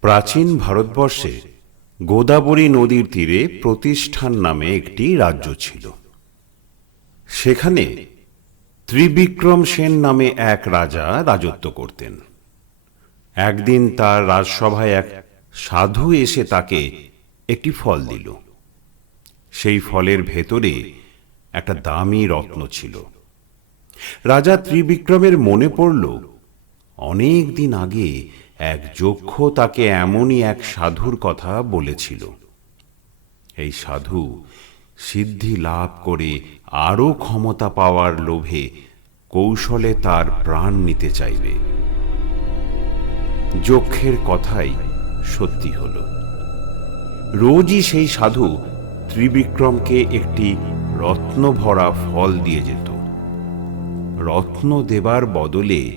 প্রাচীন ভারতবর্ষে গোদাবরী নদীর তীরে প্রতিষ্ঠান নামে একটি রাজ্য ছিল। সেখানে ত্রিবিক্রম সেন নামে এক রাজা রাজত্ব করতেন। একদিন তার রাজসভায় এক সাধু এসে তাকে একটি ফল দিল। সেই ফলের ভেতরে একটা দামি রত্ন ছিল। রাজা ত্রিবিক্রমের মনে পড়ল, অনেক দিন আগে এক যক্ষ তাকে এমনই এক সাধুর কথা বলেছিল। এই সাধু সিদ্ধি লাভ করে আরও ক্ষমতা পাওয়ার লোভে কৌশলে তার প্রাণ নিতে চাইবে। যক্ষের কথাই সত্যি হল। রোজই সেই সাধু ত্রিবিক্রমকে একটি রত্ন ভরা ফল দিয়ে যেত। রত্ন দেবার বদলে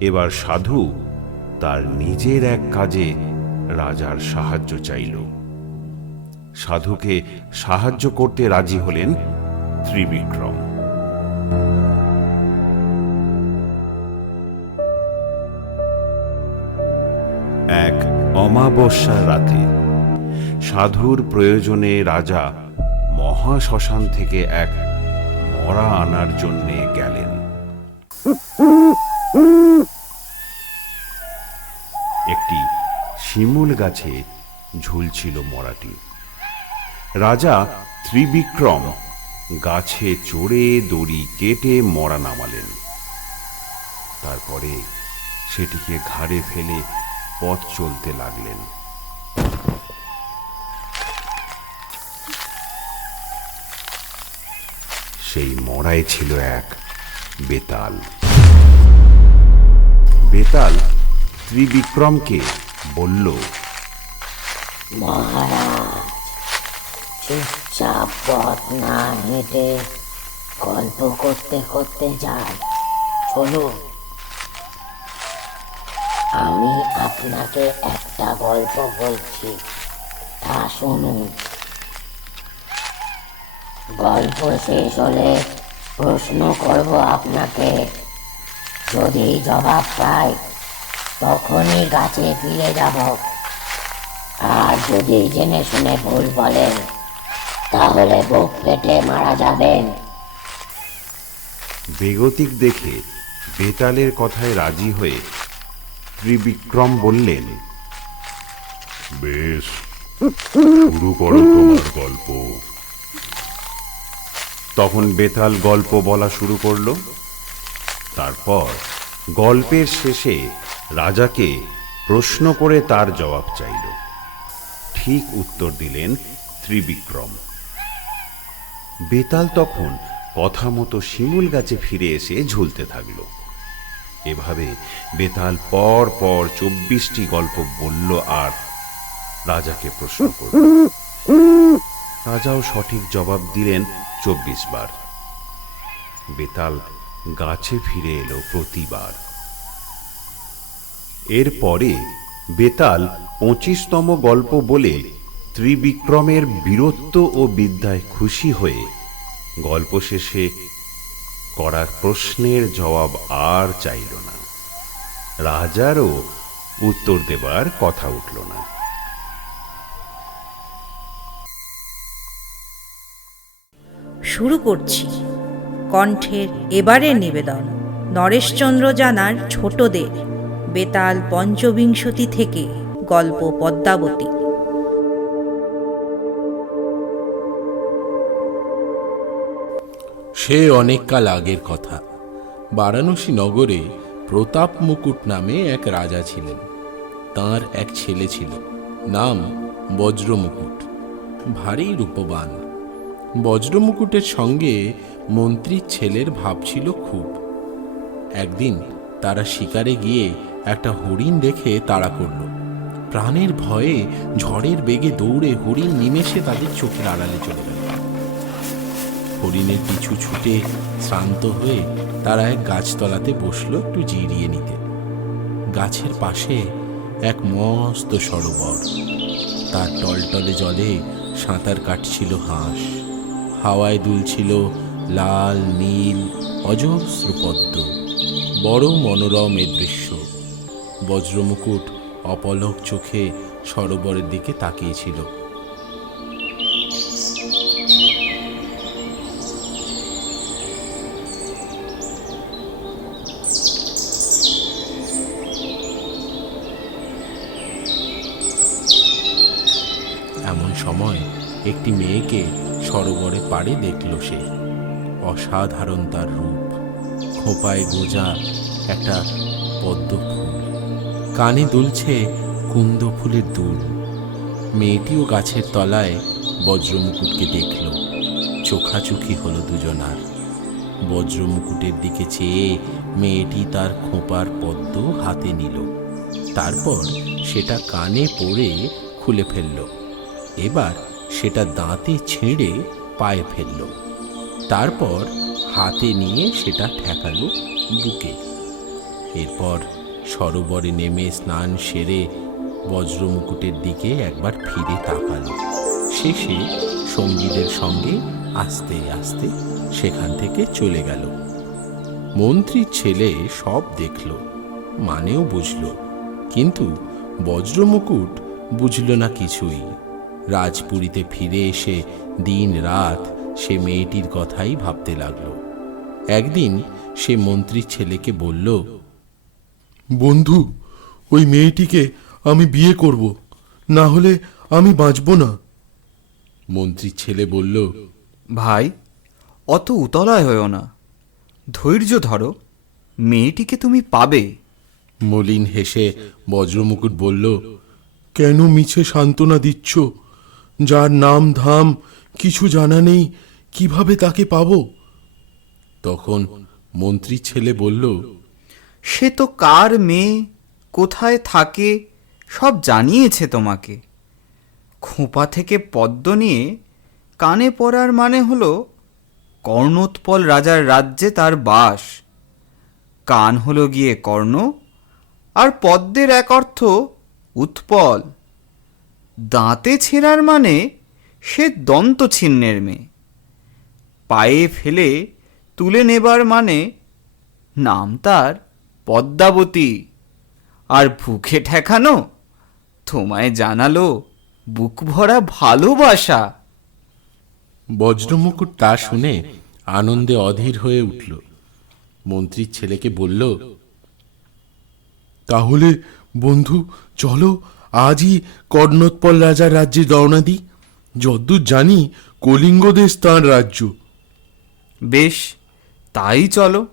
এবার সাধু তার নিজের এক কাজে রাজার সাহায্য চাইল। সাধুকে সাহায্য করতে রাজি হলেন ত্রিবিক্রম। এক অমাবস্যার রাতে সাধুর প্রয়োজনে রাজা মহাশ্মশান থেকে এক মরা আনার জন্যে গেলেন একটি শিমুল গাছে ঝুলছিল মরাটি। রাজা ত্রিবিক্রম গাছে চড়ে দড়ি কেটে মরা নামালেন। তারপরে সেটিকে ঘাড়ে ফেলে পথ চলতে লাগলেন। সেই মরায় ছিল এক বেতাল। বেতাল ত্রিবিক্রমকে বলল হেঁটে গল্প করতে করতে যাই। চলুন, আমি আপনাকে একটা গল্প বলছি, তা শুনুন। গল্প শেষ হলে প্রশ্ন করব আপনাকে। যদি জবাব পাই তখনই গাছে ফিরে যাব। আর যদি জেনে শুনে ভুল বলেন, তাহলে বুক ফেটে মারা যাবেন। বেগতিক দেখে বেতালের কথায় রাজি হয়ে ত্রিবিক্রম বললেন, বেশ, শুরু করো তোমার গল্প। তখন বেতাল গল্প বলা শুরু করল। তারপর গল্পের শেষে রাজাকে প্রশ্ন করে তার জবাব চাইল। ঠিক উত্তর দিলেন ত্রিবিক্রম। বেতাল তখন কথা মতো শিমুল গাছে ফিরে এসে ঝুলতে থাকল। এভাবে বেতাল পর পর চব্বিশটি গল্প বলল আর রাজাকে প্রশ্ন করল। রাজাও সঠিক জবাব দিলেন চব্বিশ বার। বেতাল গাছে ফিরে এলো প্রতিবার। এরপরে বেতাল পঁচিশতম গল্প বলে ত্রিবিক্রমের বীরত্ব ও বিদ্যায় খুশি হয়ে গল্প শেষে করার প্রশ্নের জবাব আর চাইল না। রাজারও উত্তর দেবার কথা উঠল না। শুরু করছি। কণ্ঠের এবারের নিবেদন, নরেশচন্দ্র জানার ছোটদের। বেতাল পঞ্চবিংশতি থেকে গল্প পদ্মাবতী। সে অনেককাল আগের কথা। বারাণসী নগরে প্রতাপ মুকুট নামে এক রাজা ছিলেন। তার এক ছেলে ছিল, নাম বজ্রমুকুট। ভারী রূপবান। বজ্রমুকুটের সঙ্গে মন্ত্রীর ছেলের ভাব ছিল খুব। একদিন তারা শিকারে গিয়ে একটা হরিণ দেখে তাড়া করল। প্রাণের ভয়ে ঝড়ের বেগে দৌড়ে হরিণ নিমেষে তাদের চোখের আড়ালে চলে গেল। হরিণের পিছু ছুটে শ্রান্ত হয়ে তারা এক গাছতলাতে বসল একটু জিরিয়ে নিতে। গাছের পাশে এক মস্ত সরোবর। তার টলটলে জলে সাঁতার কাটছিল হাঁস। হাওয়ায় দুলছিল লাল, নীল, অজস্র পদ্ম। বড় মনোরম এ দৃশ্য। বজ্রমুকুট অপলক চোখে সরোবরের দিকে তাকিয়েছিল। এমন সময় একটি মেয়েকে সরোবরে পাড়ে দেখল সে। অসাধারণ তার রূপ। খোঁপায় গোজা একটা পদ্ম ফুল। কানে দুলছে কুন্দ ফুলের দুল। মেয়েটিও গাছের তলায় বজ্রমুকুটকে দেখল। চোখাচোখি হলো দুজনার। বজ্রমুকুটের দিকে চেয়ে মেয়েটি তার খোঁপার পদ্ম হাতে নিল। তারপর সেটা কানে পড়ে খুলে ফেলল। এবার সেটা দাঁতে ছেড়ে পায়ে ফেলল। তারপর হাতে নিয়ে সেটা ঠেকালো বুকে। এরপর সরোবরে নেমে স্নান সেরে বজ্রমুকুটের দিকে একবার ফিরে তাকালো। শেষে সঙ্গীদের সঙ্গে আস্তে আস্তে সেখান থেকে চলে গেল। মন্ত্রীর ছেলে সব দেখল, মানেও বুঝল, কিন্তু বজ্রমুকুট বুঝল না কিছুই। রাজপুরীতে ফিরে এসে দিন রাত সে মেয়েটির কথাই ভাবতে লাগল। একদিন সে মন্ত্রীর ছেলেকে বলল বন্ধু ওই মেয়েটিকে আমি বিয়ে করব না হলে আমি বাঁচব না। মন্ত্রীর ছেলে বলল ভাই অত উতলায় হয়েও না। ধৈর্য ধরো মেয়েটিকে তুমি পাবে। মলিন হেসে বজ্রমুকুট বলল কেন মিছে সান্ত্বনা দিচ্ছ? যার নাম ধাম কিছু জানা নেই কীভাবে তাকে পাবো? তখন মন্ত্রীর ছেলে বলল সে তো কার মেয়ে, কোথায় থাকে, সব জানিয়েছে তোমাকে। খোঁপা থেকে পদ্ম নিয়ে কানে পড়ার মানে হলো কর্ণোৎপল রাজার রাজ্যে তার বাস। কান হলো গিয়ে কর্ণ, আর পদ্মের এক অর্থ উৎপল। দাঁতে ছেঁড়ার মানে সে দন্ত ছিন্নের মেয়ে। পায়ে ফেলে তুলে নেবার মানে নাম তার পদ্মাবতী। আর বুকে ঠেকানো? তোমায় জানালো বুক ভরা ভালোবাসা। বজ্রমুকুট তা শুনে আনন্দে অধীর হয়ে উঠল। মন্ত্রীর ছেলেকে বলল তাহলে বন্ধু চলো আজই কর্ণোৎপল রাজার রাজ্যে রওনা দিই। যদ্দূর জানি কলিঙ্গ দেশ তাঁর রাজ্য। বেশ তাই চলো।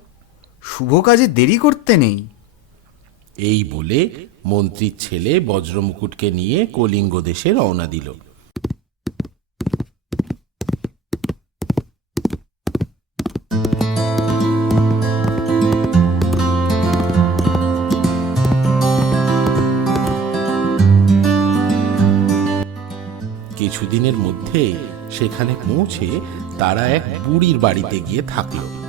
শুভ কাজে দেরি করতে নেই। এই বলে মন্ত্রীর ছেলে বজ্রমুকুটকে নিয়ে কলিঙ্গ দেশে রওনা দিল। কিছুদিনের মধ্যে সেখানে পৌঁছে তারা এক বুড়ির বাড়িতে গিয়ে থাকল।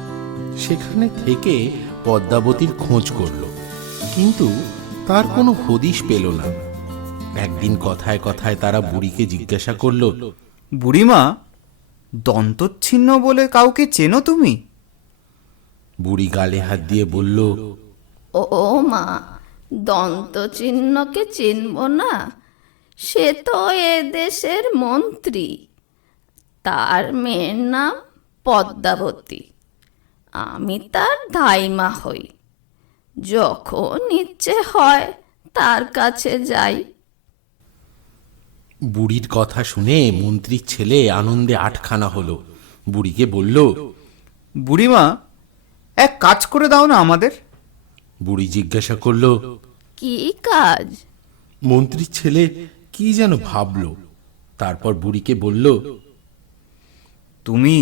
সেখানে থেকে পদ্মাবতীর খোঁজ করল কিন্তু তার কোনো হদিশ পেল না। একদিন কথায় কথায় তারা বুড়িকে জিজ্ঞাসা করল বুড়িমা দন্তচ্ছিন্ন বলে কাউকে চেনো তুমি? বুড়ি গালে হাত দিয়ে বলল ও মা দন্তচিহ্নকে চিনব না? সে তো এ দেশের মন্ত্রী। তার মেয়ের নাম পদ্মাবতী। আমি তার ধাইমা হই। যখন ইচ্ছে হয় তার কাছে যাই। বুড়ির কথা শুনে মন্ত্রীর ছেলে আনন্দে আটখানা হলো। বুড়িকে বলল বুড়িমা এক কাজ করে দাও না আমাদের। বুড়ি জিজ্ঞাসা করল কি কাজ? মন্ত্রীর ছেলে কি যেন ভাবলো। তারপর বুড়িকে বলল তুমি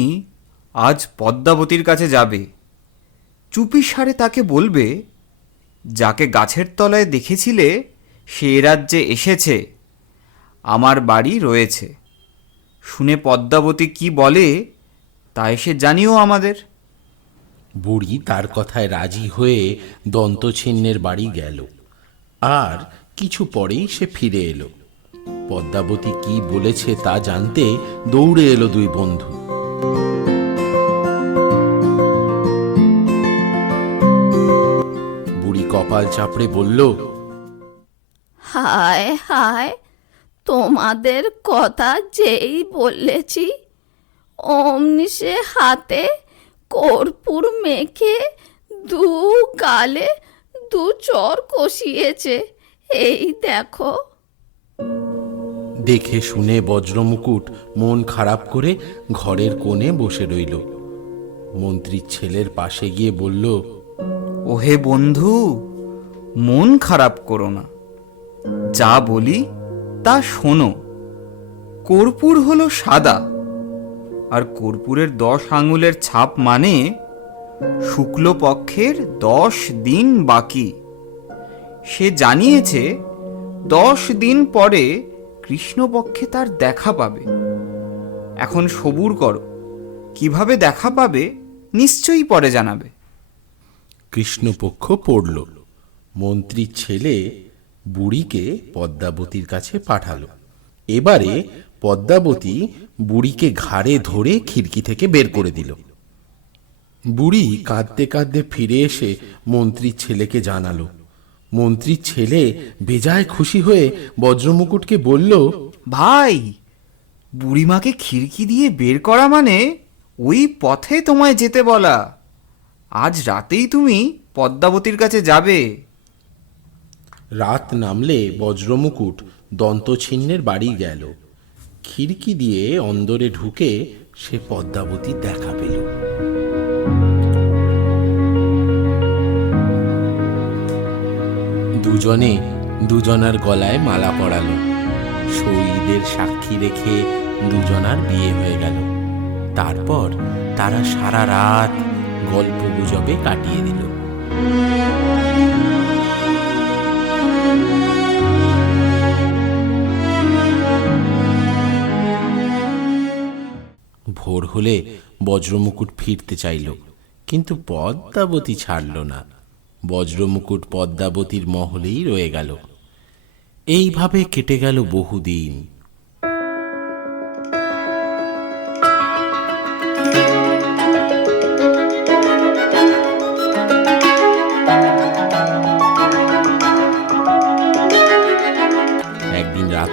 আজ পদ্মাবতীর কাছে যাবে। চুপি সারে তাকে বলবে, যাকে গাছের তলায় দেখেছিলে, সে রাজ্যে এসেছে। আমার বাড়ি রয়েছে। শুনে পদ্মাবতী কি বলে, তা এসে জানিও আমাদের। বুড়ি তার কথায় রাজি হয়ে দন্তছিন্নের বাড়ি গেল। আর কিছু পরেই সে ফিরে এলো। পদ্মাবতী কি বলেছে তা জানতে দৌড়ে এলো দুই বন্ধু। কপাল চাপড়ে বলল হায় হায় তোমাদের কথা যেই বলেছি অমনি সে হাতে কর্পূর মেখে দু গালে দু চর কষিয়েছে এই দেখো। দেখে শুনে বজ্রমুকুট মন খারাপ করে ঘরের কোণে বসে রইল। মন্ত্রীর ছেলের পাশে গিয়ে বলল ওহে বন্ধু, মন খারাপ করো না। যা বলি, তা শোনো। কর্পূর হলো সাদা, আর কর্পূরের দশ আঙুলের ছাপ মানে শুক্লপক্ষের দশ দিন বাকি। সে জানিয়েছে, দশ দিন পরে কৃষ্ণপক্ষে তার দেখা পাবে। এখন সবুর করো, কীভাবে দেখা পাবে, নিশ্চয়ই পরে জানাবে। কৃষ্ণপক্ষ পড়ল। মন্ত্রীর ছেলে বুড়িকে পদ্মাবতীর কাছে পাঠালো। এবারে পদ্মাবতী বুড়িকে ঘাড়ে ধরে খিড়কি থেকে বের করে দিল। বুড়ি কাঁদতে কাঁদতে ফিরে এসে মন্ত্রীর ছেলেকে জানালো। মন্ত্রীর ছেলে বেজায় খুশি হয়ে বজ্রমুকুটকে বলল, ভাই, বুড়িমাকে খিড়কি দিয়ে বের করা মানে ওই পথে তোমায় যেতে বলা। আজ রাতেই তুমি পদ্মাবতীর কাছে যাবে। রাত নামলে বজ্রমুকুট দন্তছিন্নের বাড়ি গেল। খিড়কি দিয়ে অন্দরে ঢুকে সে পদ্মাবতী দেখা পেল। দুজনে দুজনার গলায় মালা পরালো। শহীদের সাক্ষী রেখে দুজনার বিয়ে হয়ে গেল। তারপর তারা সারা রাত গল্প গুজবে কাটিয়ে দিল। ভোর হলে বজ্রমুকুট ফিরতে চাইল, কিন্তু পদ্মাবতী ছাড়ল না। বজ্রমুকুট পদ্মাবতীর মহলেই রয়ে গেল। এইভাবে কেটে গেল বহুদিন।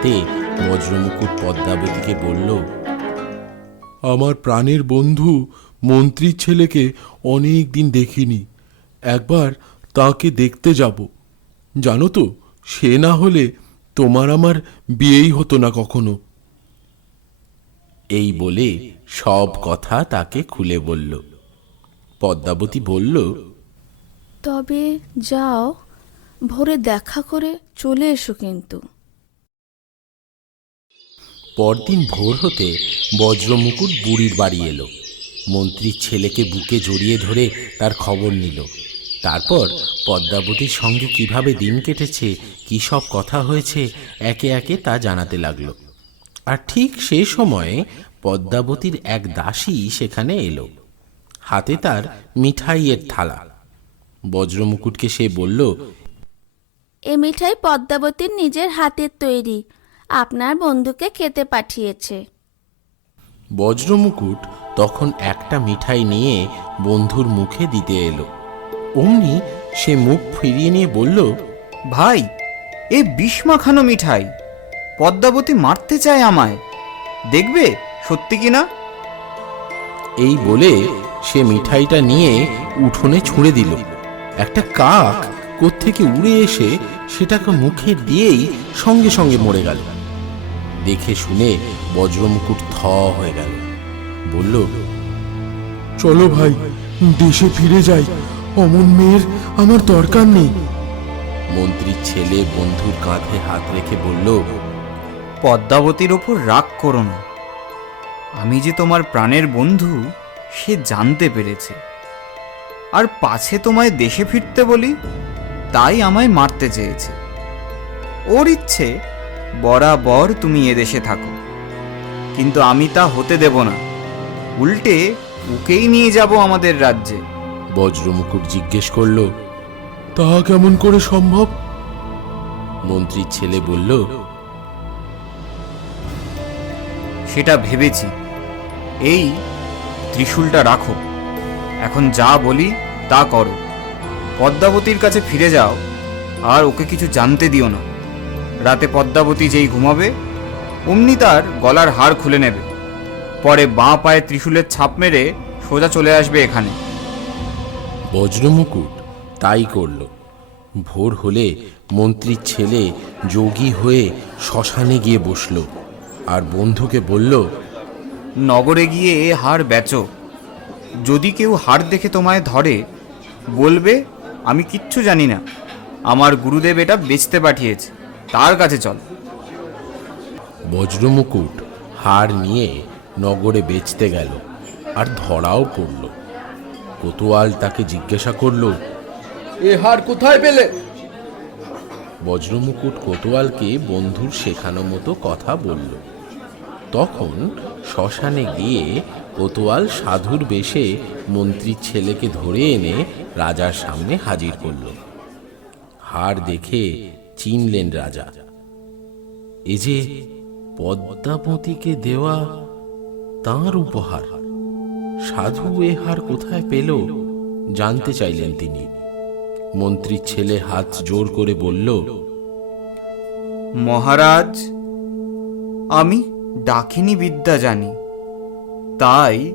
রাতে বজ্রমুকুট পদ্মাবতীকে বলল আমার প্রাণের বন্ধু মন্ত্রীর ছেলেকে অনেক দিন দেখিনি। একবার তাকে দেখতে যাব। জানো তো সে না হলে তোমার আমার বিয়েই হতো না কখনো। এই বলে সব কথা তাকে খুলে বলল। পদ্মাবতী বলল তবে যাও ভোরে দেখা করে চলে এসো কিন্তু। পরদিন ভোর হতে বজ্রমুকুট বুড়ির বাড়ি এলো। মন্ত্রীর ছেলেকে বুকে জড়িয়ে ধরে তার খবর নিল। তারপর পদ্মাবতীর সঙ্গে কীভাবে দিন কেটেছে, কী সব কথা হয়েছে, একে একে তা জানাতে লাগল। আর ঠিক সেই সময়ে পদ্মাবতীর এক দাসী সেখানে এলো। হাতে তার মিঠাইয়ের থালা। বজ্রমুকুটকে সে বলল, এ মিঠাই পদ্মাবতীর নিজের হাতের তৈরি। আপনার বন্ধুকে খেতে পাঠিয়েছে। বজ্রমুকুট তখন একটা মিঠাই নিয়ে বন্ধুর মুখে দিতে এলো। অমনি সে মুখ ফিরিয়ে নিয়ে বলল ভাই এ বিষ মাখানো মিঠাই। পদ্মাবতী মারতে চায় আমায়। দেখবে সত্যি কি না? এই বলে সে মিঠাইটা নিয়ে উঠোনে ছুঁড়ে দিল। একটা কাক কোত্থেকে উড়ে এসে সেটাকে মুখে দিয়েই সঙ্গে সঙ্গে মরে গেল। দেখে শুনে বজ্রমুকুট থ হয়ে গেল। বলল চলো ভাই দেশে ফিরে যাই। অমন মেয়ের আমার দরকার নেই। মন্ত্রীর ছেলে বন্ধুর কাঁধে হাত রেখে বলল পদ্মাবতীর ওপর রাগ করো না। আমি যে তোমার প্রাণের বন্ধু সে জানতে পেরেছে। আর পাছে তোমায় দেশে ফিরতে বলি তাই আমায় মারতে চেয়েছে। ওর ইচ্ছে বরাবর তুমি এদেশে থাকো। কিন্তু আমি তা হতে দেব না। উল্টে ওকেই নিয়ে যাব আমাদের রাজ্যে। বজ্রমুকুট জিজ্ঞেস করল তা কেমন করে সম্ভব? মন্ত্রীর ছেলে বলল সেটা ভেবেছি। এই ত্রিশূলটা রাখো। এখন যা বলি তা করো। পদ্মাবতীর কাছে ফিরে যাও আর ওকে কিছু জানতে দিও না। রাতে পদ্মাবতী যেই ঘুমাবে অমনি তার গলার হাড় খুলে নেবে। পরে বাঁ পায়ে ত্রিশূলের ছাপ মেরে সোজা চলে আসবে এখানে। বজ্রমুকুট তাই করল। ভোর হলে মন্ত্রীর ছেলে যোগী হয়ে শ্মশানে গিয়ে বসল আর বন্ধুকে বলল নগরে গিয়ে এ হার বেচো। যদি কেউ হাড় দেখে তোমায় ধরে বলবে আমি কিচ্ছু জানি না। আমার গুরুদেব এটা বেচতে পাঠিয়েছে। তার কাছে চল। বজ্রমুকুট হার নিয়ে নগরে বেচতে গেল আর ধরাও পড়ল। কোতোয়াল তাকে জিজ্ঞাসা করল এ হার কোথায় পেলে? বজ্রমুকুট কোতোয়ালকে বন্ধুর শেখানো মতো কথা বলল। তখন শ্মশানে গিয়ে কোতোয়াল সাধুর বেশে মন্ত্রীর ছেলেকে ধরে এনে রাজার সামনে হাজির করল। হার দেখে চিনলেন রাজা। এ যে পদ্মাবতীকে দেওয়া তাঁর উপহার, সাধু এ হার কোথায় পেল জানতে চাইলেন তিনি। মন্ত্রীর ছেলে হাত জোর করে বলল, মহারাজ, আমি ডাকিনী বিদ্যা জানি। তাই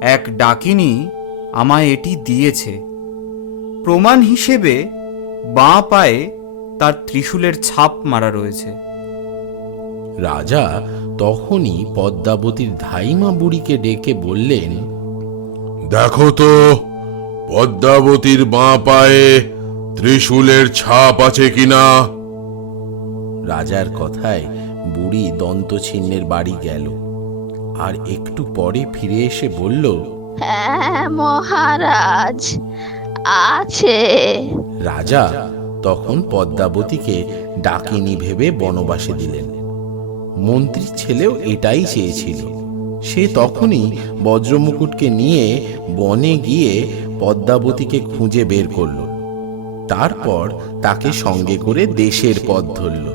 এক ডাকিনী আমায় এটি দিয়েছে। প্রমাণ হিসেবে বাঁ পায়ে তার ত্রিশূলের ছাপ মারা রয়েছে। রাজা তখনই পদ্মাবতীর ধাইমা বুড়িকে ডেকে বললেন দেখো তো পদ্মাবতীর বাঁ পায়ে ত্রিশূলের ছাপ আছে কিনা? রাজার কথায় বুড়ি দন্তছিন্নের বাড়ি গেল। আর একটু পরে ফিরে এসে বলল হ্যাঁ মহারাজ আছে। রাজা তখন পদ্মাবতীকে ডাকিনী ভেবে বনবাসে দিলেন। মন্ত্রীর ছেলেও এটাই চেয়েছিল। সে তখনই বজ্রমুকুটকে নিয়ে বনে গিয়ে পদ্মাবতীকে খুঁজে বের করল। তারপর তাকে সঙ্গে করে দেশের পথ ধরল।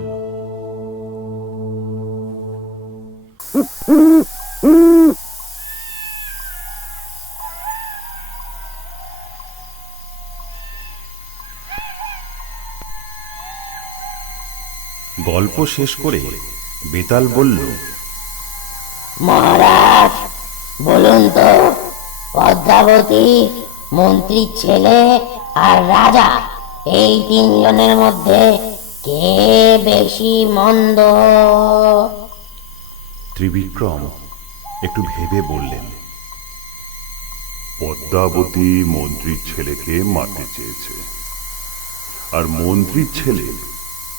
গল্প শেষ করে বেতাল বলল মহারাজ বলুন তো পদ্মাবতী মন্ত্রীর ছেলে আর রাজা এই তিনজনের মধ্যে কে বেশি মন্দ? ত্রিবিক্রম একটু ভেবে বললেন পদ্মাবতী মন্ত্রীর ছেলেকে মারতে চেয়েছে। আর মন্ত্রীর ছেলে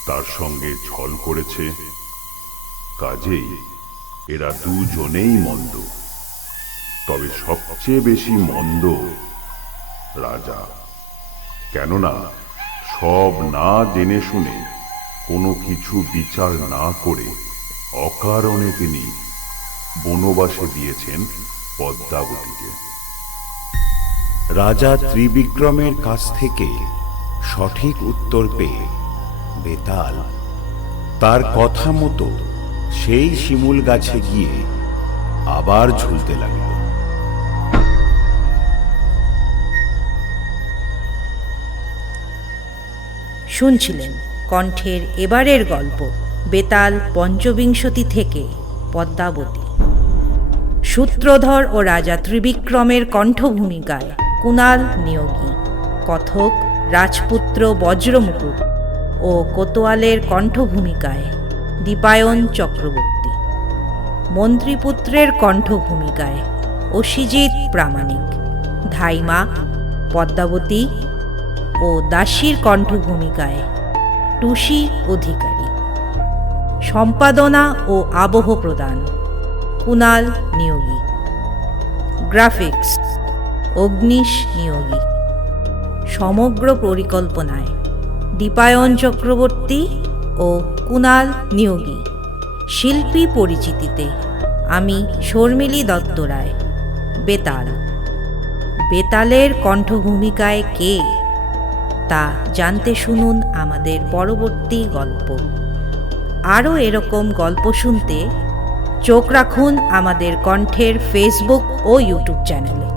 তার সঙ্গে ছল করেছে। কাজেই এরা দুজনেই মন্দ। তবে সবচেয়ে বেশি মন্দ রাজা। কেননা সব না জেনে শুনে কোনো কিছু বিচার না করে অকারণে তিনি বনবাসে দিয়েছেন পদ্মাবতীকে। রাজা ত্রিবিক্রমের কাছ থেকে সঠিক উত্তর পেয়ে বেতাল। তার কথা মতো সেই শিমুল গাছে গিয়ে আবার ঝুলতে লাগল। শুনছিলেন কণ্ঠের এবারের গল্প বেতাল পঞ্চবিংশতি থেকে পদ্মাবতী। সূত্রধর ও রাজা ত্রিবিক্রমের কণ্ঠভূমিকায় কুনাল নিয়োগী। কথক রাজপুত্র বজ্রমুকুট। ও কোতোয়ালের কণ্ঠভূমিকায় দীপায়ন চক্রবর্তী। মন্ত্রীপুত্রের কণ্ঠভূমিকায় অসিজিৎ প্রামাণিক। ধাইমা, পদ্মাবতী ও দাসীর কণ্ঠভূমিকায় টুসি অধিকারী। সম্পাদনা ও আবহ প্রদান কুনাল নিয়োগী। গ্রাফিক্স, অগ্নিশ নিয়োগী। সমগ্র পরিকল্পনায় দীপায়ন চক্রবর্তী ও কুনাল নিয়োগী। শিল্পী পরিচিতিতে আমি শর্মিলী দত্ত রায়, বেতাল। বেতালের কণ্ঠভূমিকায় কে? তা জানতে শুনুন আমাদের পরবর্তী গল্প। আরও এরকম গল্প শুনতে চোখ রাখুন আমাদের কণ্ঠের ফেসবুক ও ইউটিউব চ্যানেলে।